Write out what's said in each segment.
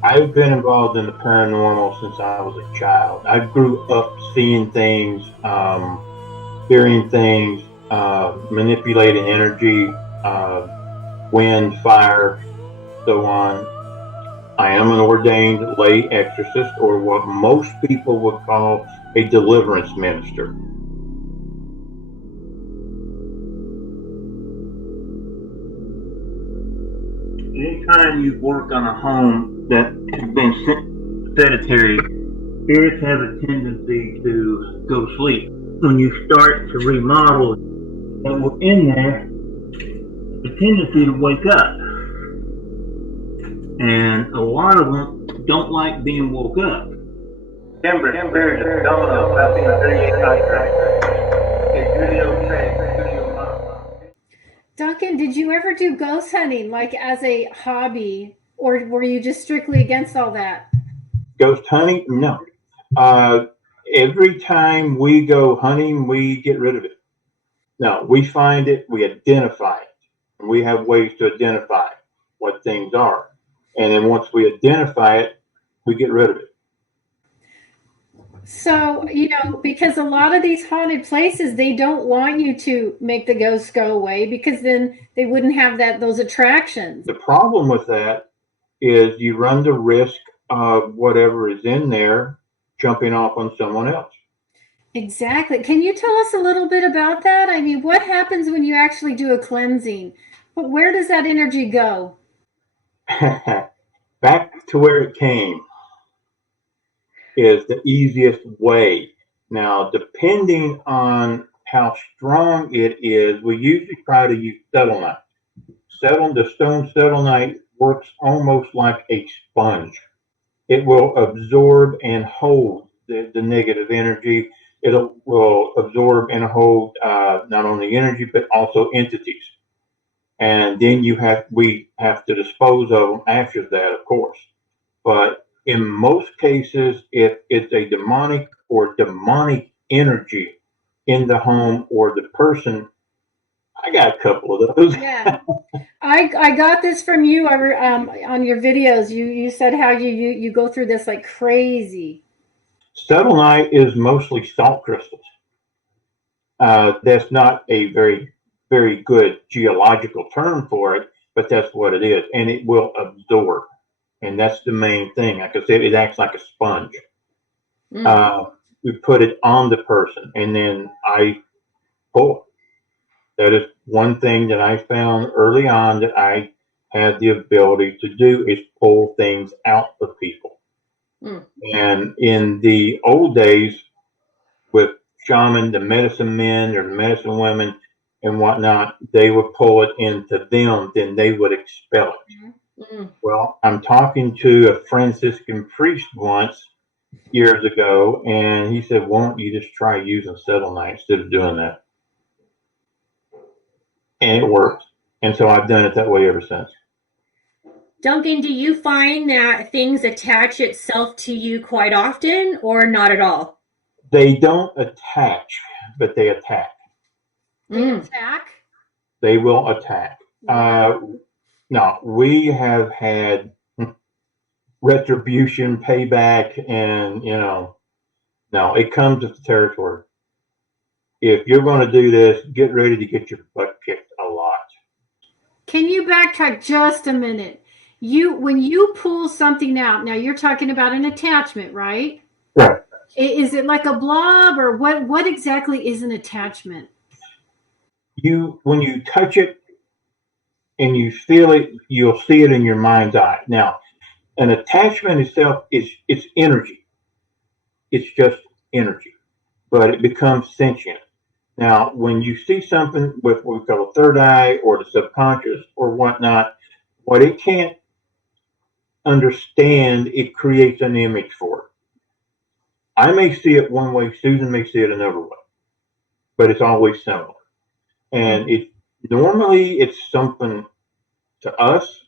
I've been involved in the paranormal since I was a child. I grew up seeing things, hearing things, manipulating energy, wind, fire, so on. I am an ordained lay exorcist, or what most people would call a deliverance minister. Anytime you work on a home that has been sedentary, spirits have a tendency to go to sleep. When you start to remodel and we're in there, the tendency to wake up. And a lot of them don't like being woke up. Remember, spirits don't know about being very Duncan, did you ever do ghost hunting like as a hobby, or were you just strictly against all that? ghost hunting? No. Uh, every time we go hunting, we get rid of it. No, we find it, we identify it, and we have ways to identify what things are. And then once we identify it, we get rid of it. So, because a lot of these haunted places, they don't want you to make the ghosts go away because then they wouldn't have those attractions. The problem with that is you run the risk of whatever is in there jumping off on someone else. Exactly. Can you tell us a little bit about that? I mean, what happens when you actually do a cleansing? But where does that energy go? Back to where it came is the easiest way. Now, depending on how strong it is, we usually try to use selenite. The stone selenite works almost like a sponge. It will absorb and hold the negative energy. It will absorb and hold not only energy but also entities. And then we have to dispose of them after that, of course. But in most cases, if it's a demonic energy in the home or the person, I got a couple of those. Yeah. I got this from you on your videos. You said how you go through this like crazy. Selenite is mostly salt crystals. That's not a very good geological term for it, but that's what it is, and it will absorb, and that's the main thing. Like I said, it acts like a sponge. Mm. Uh, we put it on the person, and then I pull. That is one thing that I found early on that I had the ability to do is pull things out of people. Mm. And in the old days, with the medicine men or the medicine women and whatnot, they would pull it into them, then they would expel it. Mm. Well, I'm talking to a Franciscan priest once years ago, and he said, "Why don't you just try using selenite instead of doing that?" And it worked. And so I've done it that way ever since. Duncan, do you find that things attach itself to you quite often or not at all? They don't attach, but they attack. They Mm. attack. They will attack. Wow. No, we have had retribution, payback, and no, it comes with the territory. If you're going to do this, get ready to get your butt kicked a lot. Can you backtrack just a minute? When you pull something out, now you're talking about an attachment, right? Right. Is it like a blob or what exactly is an attachment? When you touch it and you feel it, you'll see it in your mind's eye. Now, an attachment itself is it's energy. It's just energy, but it becomes sentient. Now, when you see something with what we call a third eye or the subconscious or whatnot, what it can't understand, it creates an image for it. I may see it one way, Susan may see it another way, but it's always similar. And it's something to us,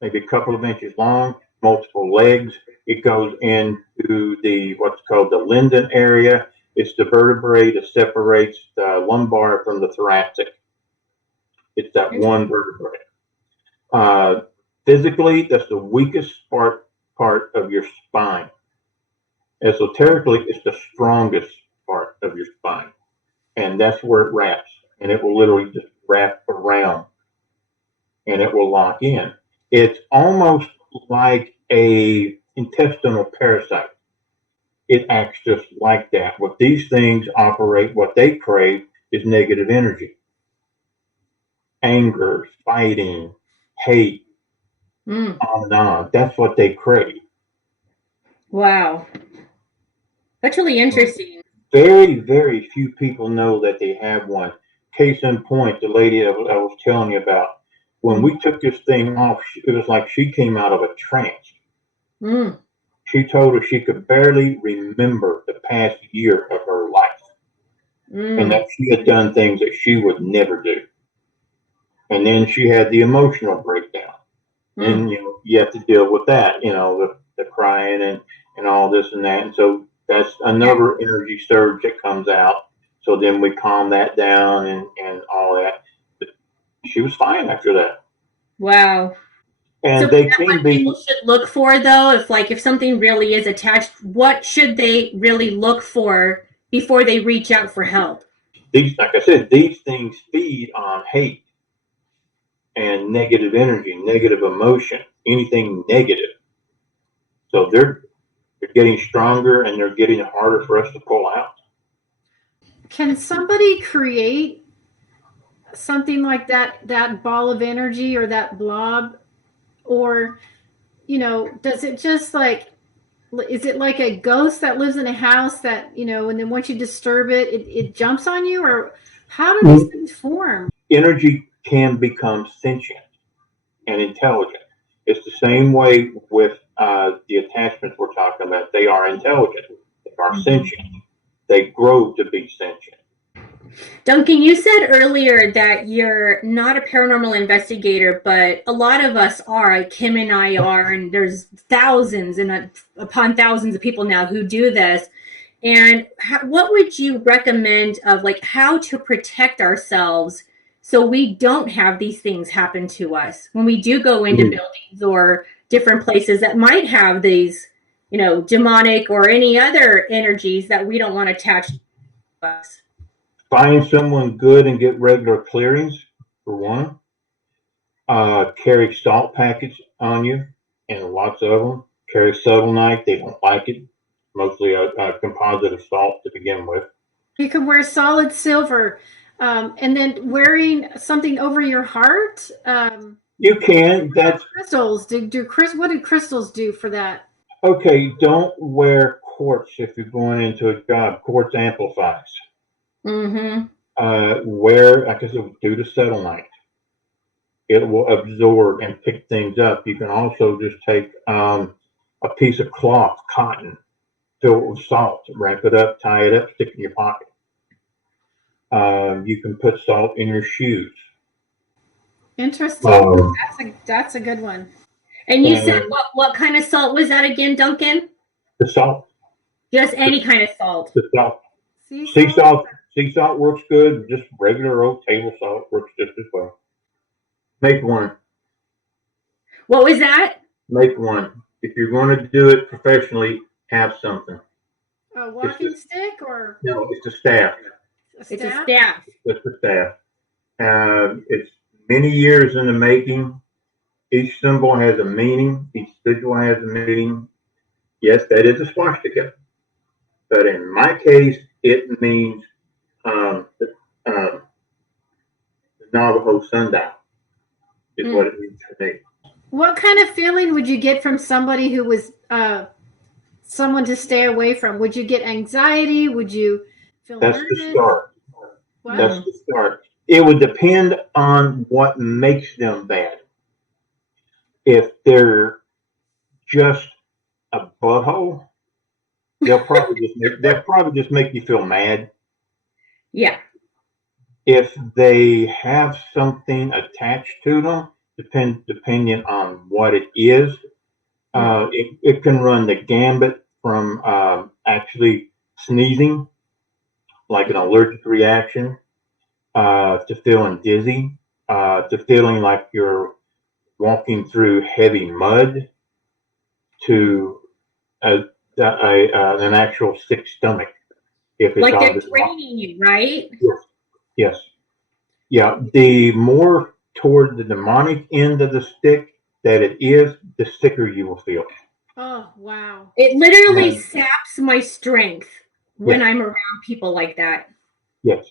maybe a couple of inches long, multiple legs. It goes into the what's called the linden area. It's the vertebrae that separates the lumbar from the thoracic. It's that one vertebrae. Uh, Physically, that's the weakest part of your spine. Esoterically, it's the strongest part of your spine. And that's where it wraps. And it will literally just wrap around and it will lock in. It's almost like a intestinal parasite. It acts just like that. What these things operate, what they crave is negative energy. Anger, fighting, hate, on and on. That's what they crave. Wow. That's really interesting. Very, very few people know that they have one. Case in point, the lady I was telling you about, when we took this thing off, it was like she came out of a trance. Mm. She told us she could barely remember the past year of her life and that she had done things that she would never do. And then she had the emotional breakdown. And you have to deal with that, the crying and all this and that. And so that's another energy surge that comes out. So then we calm that down and all that. But she was fine after that. Wow. And so they can be. People should look for, though, if something really is attached, what should they really look for before they reach out for help? Like I said, these things feed on hate and negative energy, negative emotion, anything negative. So they're getting stronger and they're getting harder for us to pull out. Can somebody create something like that ball of energy or that blob? Or, does it just is it like a ghost that lives in a house that, and then once you disturb it, it jumps on you? Or how do these things form? Energy can become sentient and intelligent. It's the same way with the attachments we're talking about. They are intelligent. They are sentient. They grow to be sentient. Duncan, you said earlier that you're not a paranormal investigator, but a lot of us are. Kim and I are, and there's thousands and upon thousands of people now who do this. And what would you recommend of how to protect ourselves so we don't have these things happen to us when we do go into buildings or different places that might have these, demonic or any other energies that we don't want attached to us? Find someone good and get regular clearings, for one. Carry salt packets on you, and lots of them. Carry selenite. They don't like it. Mostly a composite of salt to begin with. You can wear solid silver, and then wearing something over your heart. You can. That's crystals. What do crystals do for that? okay. Don't wear quartz if you're going into a job. Quartz amplifies. Wear, like I said, do the selenite. It will absorb and pick things up. You can also just take a piece of cloth, cotton, fill it with salt, wrap it up, tie it up, stick it in your pocket. You can put salt in your shoes. Interesting. That's a good one. And you said what kind of salt was that again, Duncan? The salt. Just any kind of salt. The salt. Sea salt. Sea salt works good. Just regular old table salt works just as well. Make one. What was that? Make one. If you're going to do it professionally, have something. A walking stick or? No, it's a staff. It's a staff. It's a staff. It's many years in the making. Each symbol has a meaning. Each sigil has a meaning. Yes, that is a swastika. But in my case, it means the Navajo sundial is what it means for me. What kind of feeling would you get from somebody who was someone to stay away from? Would you get anxiety? Would you feel That's nervous? the start. Wow. That's the start. It would depend on what makes them bad. If they're just a butthole, they'll probably just make you feel mad. Yeah. If they have something attached to them, depending on what it is, it can run the gambit from actually sneezing, like an allergic reaction, to feeling dizzy, to feeling like you're walking through heavy mud, to an actual sick stomach if it's Like out they're of his body. draining you, right? Yes. Yeah. The more toward the demonic end of the stick that it is, the sicker you will feel. Oh, wow. It literally And- saps my strength when Yeah. I'm around people like that. Yes.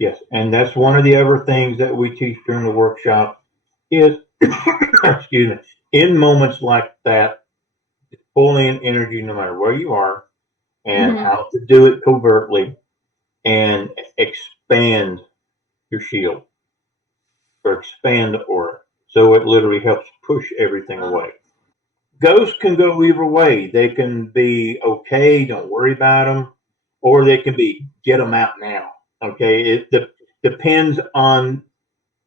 Yes. And that's one of the other things that we teach during the workshop is, excuse me, in moments like that, pull in energy no matter where you are and Mhm. how to do it covertly and expand your shield or expand the aura. So it literally helps push everything away. Ghosts can go either way. They can be okay, don't worry about them, or they can be get them out now. Okay, depends on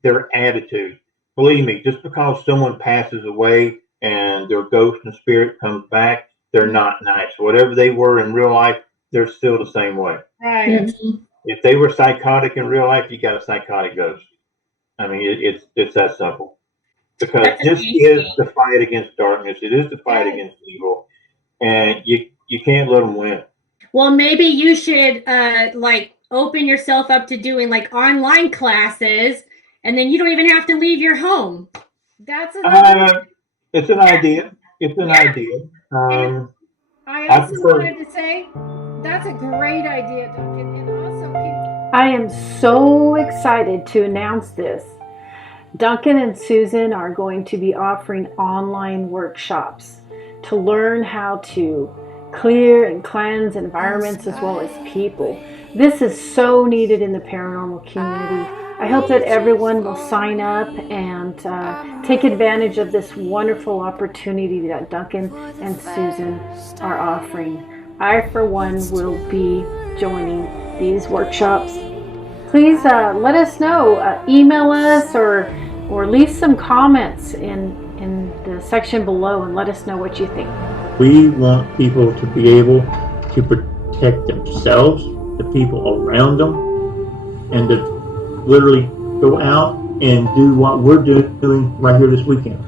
their attitude. Believe me, just because someone passes away and their ghost and spirit comes back, they're not nice. Whatever they were in real life, they're still the same way. Right. Mhm. If they were psychotic in real life, you got a psychotic ghost. I mean, it's that simple. Because That's this amazing. is the fight against darkness. It is the fight Yes. against evil, and you can't let them win. Well, maybe you should like open yourself up to doing like online classes, and then you don't even have to leave your home. That's another. It's an idea. It's an Yeah. idea. I I also prefer- wanted to say that's a great idea, Duncan. And also, I am so excited to announce this. Duncan and Susan are going to be offering online workshops to learn how to clear and cleanse environments as well as people. This is so needed in the paranormal community. I hope that everyone will sign up and take advantage of this wonderful opportunity that Duncan and Susan are offering. I, for one, will be joining these workshops. Please let us know. Email us or leave some comments in the section below and let us know what you think. We want people to be able to protect themselves, the people around them, and to literally go out and do what we're doing right here this weekend.